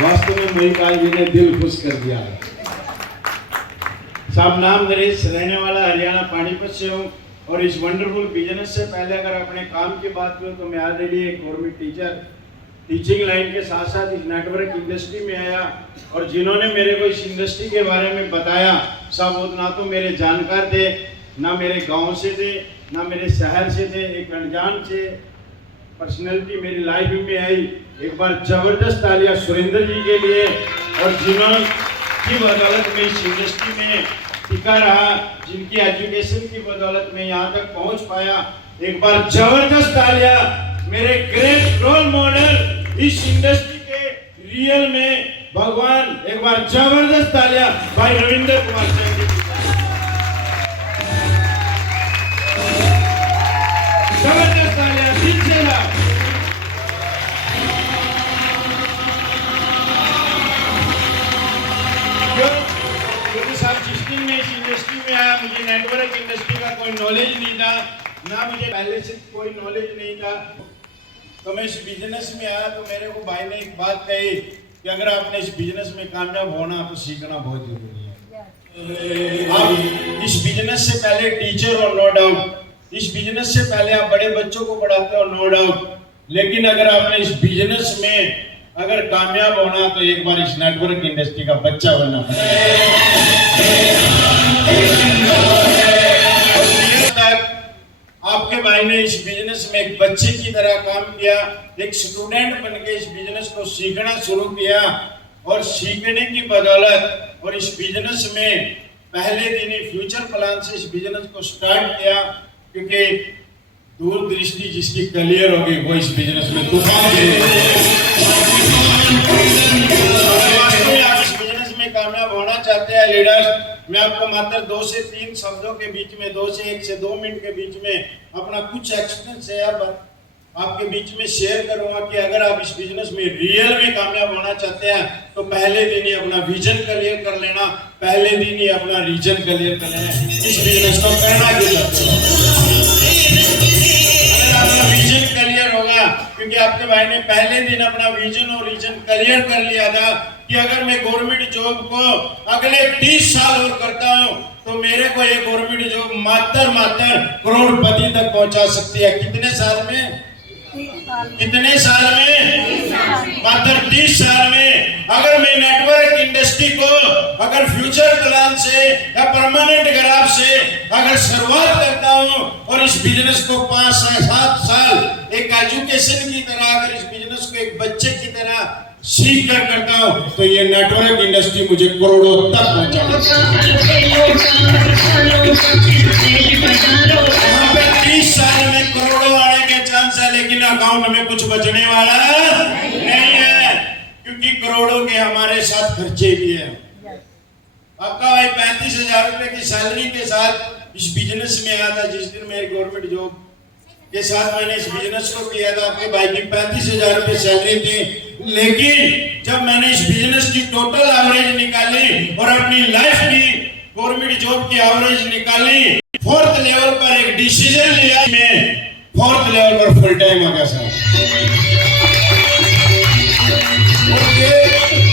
वास्तव में महिपाल जी ने दिल खुश कर दिया है। साहब नाम नरेश, रहने वाला हरियाणा पानीपत से हूँ और इस वंडरफुल बिजनेस से पहले अगर अपने काम की बात करूँ तो मैं ऑलरेडी एक गवर्नमेंट टीचर टीचिंग लाइन के साथ साथ इस नेटवर्क इंडस्ट्री में आया और जिन्होंने मेरे को इस इंडस्ट्री के बारे में बताया साहब वो ना तो मेरे जानकार थे, ना मेरे गांव से थे, ना मेरे शहर से थे। एक अनजान से पर्सनैलिटी मेरी लाइफ में आई। एक बार जबरदस्त तालियां सुरेंद्र जी के लिए और जिन्होंने की बदौलत में इस इंडस्ट्री में टिका रहा, जिनकी एजुकेशन की बदौलत में यहाँ तक पहुँच पाया। एक बार जबरदस्त तालियां मेरे ग्रेट रोल मॉडल इस इंडस्ट्री के रियल में भगवान। एक बार जबरदस्त तालियां भाई रविंद्र कुमार सिंह जी। जबरदस्त तालियां दिल से ना। क्योंकि साहब जिस दिन मैं इस इंडस्ट्री में आया मुझे नेटवर्क इंडस्ट्री का कोई नॉलेज नहीं था, ना मुझे पहले से कोई नॉलेज नहीं था। तो मैं इस बिजनेस में आया तो मेरे को भाई ने एक बात कही कि अगर आपने इस बिजनेस में कामयाब होना तो सीखना बहुत जरूरी है। आप इस बिजनेस से पहले टीचर और नो डाउट, इस बिजनेस से पहले आप बड़े बच्चों को पढ़ाते हो नो डाउट, लेकिन अगर आपने इस बिजनेस में अगर कामयाब होना तो एक बार इस नेटवर्क इंडस्ट्री का बच्चा बनना आपके भाई ने इस बिजनेस में एक बच्चे की तरह काम किया, एक स्टूडेंट बनके इस बिजनेस को सीखना शुरू किया और सीखने की बदौलत और इस बिजनेस में पहले दिन ही फ्यूचर प्लान से इस बिजनेस को स्टार्ट किया। क्योंकि दूरदृष्टि जिसकी क्लियर होगी वो इस बिजनेस में तूफान आप इस बिजनेस में कामयाब होना चाहते हैं लीडर्स, मैं आपको मात्र 2 से 3 शब्दों के बीच में 2 से 1 से 2 मिनट के बीच में अपना कुछ एक्सपीरियंस है आपके बीच में शेयर करूंगा कि अगर आप इस बिजनेस में रियल में कामयाब होना चाहते हैं तो पहले दिन ही अपना विजन क्लियर कर लेना, पहले दिन ही अपना रीजन क्लियर कर लेना। इस बिजनेस को करना क्यों चाहते हो? अगर आपका विजन क्लियर होगा, क्योंकि आपके भाई ने पहले दिन अपना विजन और रीजन क्लियर कर लिया था कि अगर मैं गवर्नमेंट जॉब को अगले 30 साल और करता हूं तो मेरे को ये गवर्नमेंट जॉब मात्र करोड़पति तक पहुंचा सकती है। कितने साल में? कितने साल में? मात्र 30 साल में। अगर मैं नेटवर्क इंडस्ट्री को अगर फ्यूचर प्लान से या परमानेंट ग्राफ से अगर शुरुआत करता हूं और इस बिजनेस को 5 से 7 साल एक एजुकेशन की तरह अगर इस बिजनेस को एक बच्चे की तरह सीख कर करता हूं तो ये नेटवर्क इंडस्ट्री मुझे करोड़ों तक पहुंचाएगी। 30 साल में करोड़ों आने के चांस है, लेकिन अकाउंट में कुछ बचने वाला नहीं है, क्योंकि करोड़ों के हमारे साथ खर्चे भी हैं। आपका भाई 35,000 रुपए की सैलरी के साथ इस बिजनेस में आया था। जिस दिन मेरी गवर्नमेंट जॉब के साथ मैंने इस बिजनेस को किया था, आपके भाई की 35,000 रुपए सैलरी थी, लेकिन जब मैंने इस बिजनेस की टोटल एवरेज निकाली और अपनी लाइफ की गवर्नमेंट जॉब की एवरेज निकाली, 4th लेवल पर एक डिसीजन लिया, मैं 4th लेवल पर फुल टाइम आ गया सर।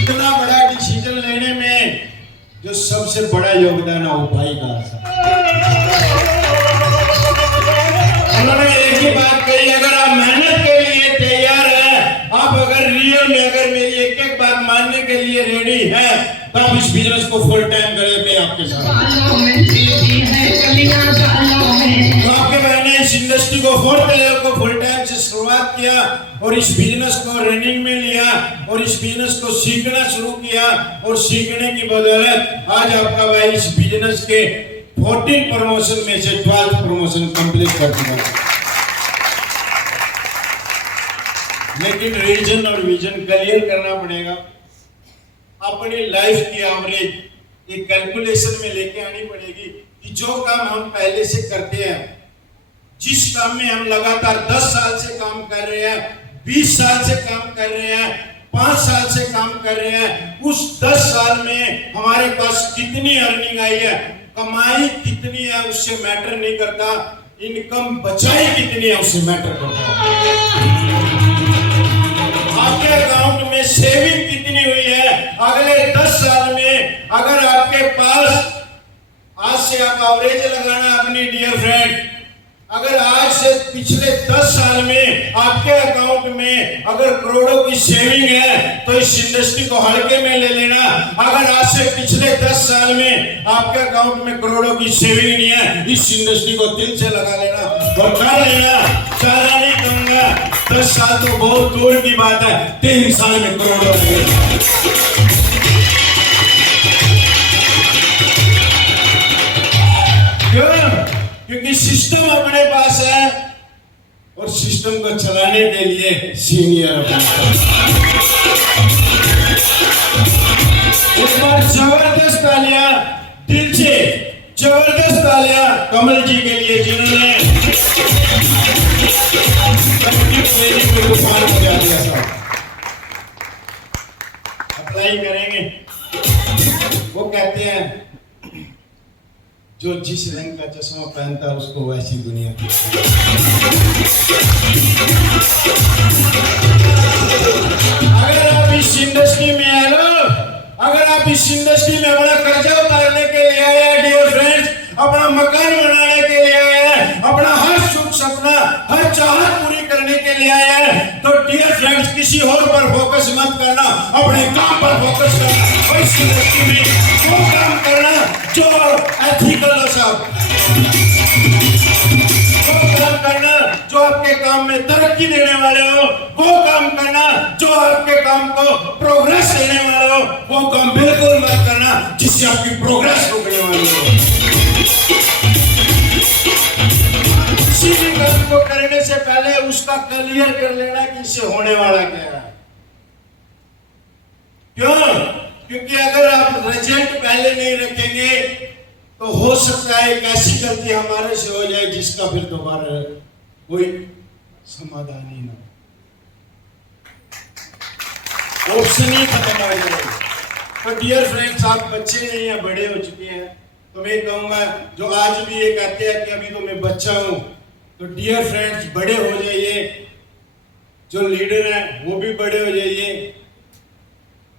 इतना बड़ा डिसीजन लेने में जो सबसे बड़ा योगदान है वो भाई का। उन्होंने एक ही बात कही, अगर आप मेहनत के लिए तैयार हैं, आप अगर रियल में अगर मेरी एक बात मानने के लिए रेडी है तो आप इस बिजनेस को फुल टाइम करें। मैं आपके साथ तो आपके भाई ने इस इंडस्ट्री को 4th लेवल को फुल टाइम से शुरुआत किया और इस बिजनेस को रनिंग में लिया और इस बिजनेस को सीखना शुरू किया और सीखने की बदौलत आज आपका भाई इस बिजनेस के 14 प्रमोशन में से 12th प्रमोशन कंप्लीट कर चुका। लेकिन रीजन और विजन क्लियर करना पड़ेगा। अपनी लाइफ की एवरेज एक कैलकुलेशन में लेके आनी पड़ेगी कि जो काम हम पहले से करते हैं, जिस काम में हम लगातार 10 साल से काम कर रहे हैं, 20 साल से काम कर रहे हैं, 5 साल से काम कर रहे हैं, उस 10 साल में हमारे पास कितनी अर्निंग आई है, कमाई कितनी है उससे मैटर नहीं करता, इनकम बचाई कितनी है उससे मैटर करता है। आपके अकाउंट में सेविंग कितनी हुई आपके पास आज से आप एवरेज लगाना अपनी डियर फ्रेंड, अगर आज से पिछले 10 साल में आपके अकाउंट में अगर करोड़ों की सेविंग है तो इस इंडस्ट्री को हल्के में ले लेना। अगर आज से पिछले 10 साल में आपके अकाउंट में करोड़ों की सेविंग नहीं है, इस इंडस्ट्री को दिल से लगा लेना और कर लेना। ज्यादा नहीं कहूंगा, 10 साल तो बहुत दूर की बात है, 3 साल में करोड़ों क्योंकि सिस्टम अपने पास है और सिस्टम को चलाने के लिए सीनियर एक बार जबरदस्त तालियां, दिल से जबरदस्त तालियां कमल जी के लिए जिन्होंने अप्लाई करेंगे। वो कहते हैं जो जिस रंग का चश्मा पहनता है उसको वैसी दुनिया की। अगर आप इस इंडस्ट्री में आए लो, अगर आप इस इंडस्ट्री में अपना कर्जा उतारने के लिए आए हैं डियर फ्रेंड्स, अपना मकान बनाने के लिए आए हैं, अपना हर सुख सपना हर चाहत पूरी करने के लिए आए हैं, तो डियर फ्रेंड्स किसी और पर फोकस मत करना, अपने काम पर फोकस करना और इस इंडस्ट्री में वो काम करना जो एथिकल हो साहब, वो काम करना जो आपके काम में तरक्की देने वाले हो, वो काम करना जो आपके काम को प्रोग्रेस देने वाले हो, वो काम बिल्कुल मत करना जिससे आपकी प्रोग्रेस रुकने वाली हो। किसी भी काम को करने से पहले उसका क्लियर कर लेना कि इससे होने वाला क्या है। क्यों? क्योंकि अगर आप रिजल्ट पहले नहीं रखेंगे तो हो सकता है एक ऐसी गलती हमारे से हो जाए जिसका फिर दोबारा कोई समाधान ही ना, ऑप्शन ही खत्म हो जाए। तो डियर फ्रेंड्स, आप बच्चे नहीं हैं, बड़े हो चुके हैं, तो मैं कहूंगा जो आज भी ये कहते हैं कि अभी तो मैं बच्चा हूं, तो डियर फ्रेंड्स बड़े हो जाइए, जो लीडर हैं वो भी बड़े हो जाइए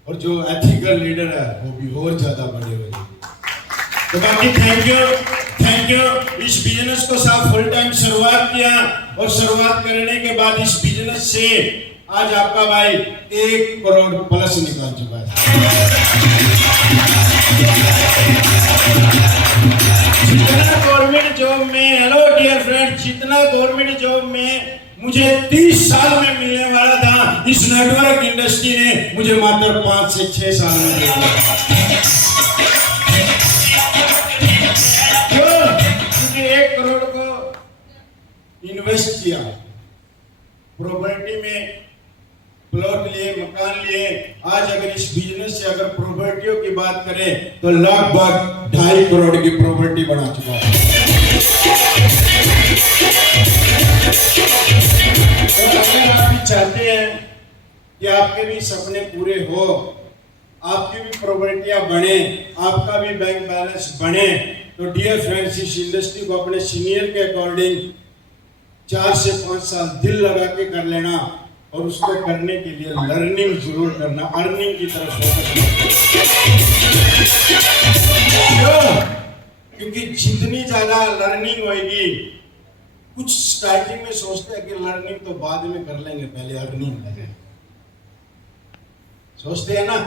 और जो एथिकल लीडर है वो भी और ज्यादा बड़े हो जाइए। तो बाकी थैंक यू। इस बिजनेस को साथ फुल टाइम शुरुआत किया और शुरुआत करने के बाद इस बिजनेस से आज आपका भाई 1 करोड़ प्लस निकाल चुका है। जितना गवर्नमेंट जॉब में, हेलो डियर फ्रेंड, जितना गवर्नमेंट जॉब में मुझे 30 साल में मिलने वाला था, इस नेटवर्क इंडस्ट्री ने मुझे मात्र 5 से 6 साल में दिया। क्योंकि 1 करोड़ को इन्वेस्ट किया, प्रॉपर्टी में प्लॉट लिए, मकान लिए। आज अगर इस बिजनेस से अगर प्रॉपर्टियों की बात करें तो लगभग 2.5 करोड़ की प्रॉपर्टी बना चुका है। तो अगर आप भी चाहते हैं कि आपके भी सपने पूरे हो, आपकी भी प्रॉपर्टियां बने, आपका भी बैंक बैलेंस बने, तो डियर फ्रेंड्स इस इंडस्ट्री को अपने सीनियर के अकॉर्डिंग 4 से 5 साल दिल लगा के कर लेना और उसको करने के लिए लर्निंग जरूर करना, अर्निंग की तरफ फोकस। क्योंकि जितनी ज्यादा लर्निंग होगी, कुछ स्टार्टिंग में सोचते हैं कि लर्निंग तो बाद में कर लेंगे, पहले अर्निंग करें, सोचते हैं ना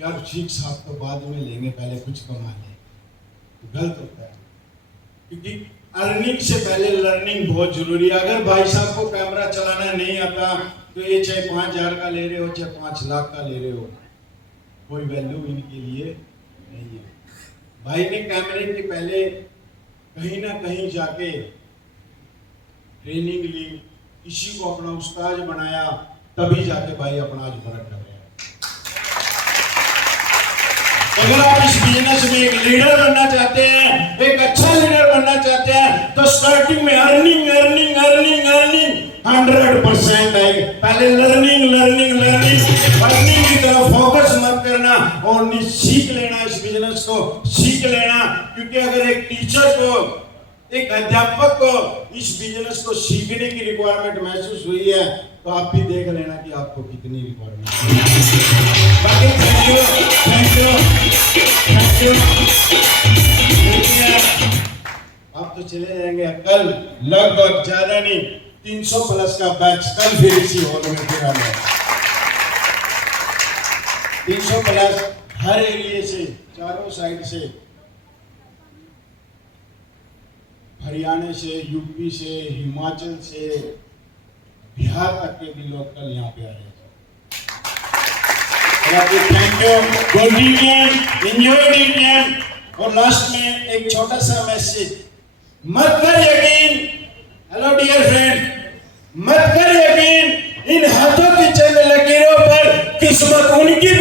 यार शिक्षा तो बाद में लेंगे, पहले कुछ कमा लें, तो गलत होता है। क्योंकि अर्निंग से पहले लर्निंग बहुत जरूरी है। अगर भाई साहब को कैमरा चलाना नहीं आता तो ये चाहे 5,000 का ले रहे हो चाहे 5 लाख का ले रहे हो, कोई वैल्यू इनके लिए नहीं है। भाई ने कैमरे के पहले कहीं ना कहीं जाके ट्रेनिंग ली, किसी को अपना उस्ताद बनाया, तभी जाके भाई अपना आज फर्क कर रहे हैं। अगर आप इस बिजनेस में एक लीडर बनना चाहते हैं, एक अच्छा लीडर बनना चाहते हैं, तो स्टार्टिंग में अर्निंग 100% आएगी। पहले लर्निंग की तरफ फोकस मत करना और सीख लेना, इस बिजनेस को सीख लेना। क्योंकि अगर एक टीचर को एक अध्यापक को इस बिजनेस को सीखने की रिक्वायरमेंट महसूस हुई है, तो आप भी देख लेना कि आपको कितनी रिक्वायरमेंट है। बाकी थैंक यू। आप तो चले जाएंगे कल, लगभग ज्यादा नहीं 300 प्लस का बैच कल फिर इसी हॉल में फिर आना 300 प्लस हर एरिया से, चारों साइड से, हरियाणा से, यूपी से, हिमाचल से, बिहार तक के भी लोग कल यहाँ पे आ रहे हैं। Thank you, enjoy. और लास्ट में एक छोटा सा मैसेज, मत कर यकीन, हेलो डियर फ्रेंड, मत कर यकीन इन हाथों की चंद लकीरों पर, किस्मत उनकी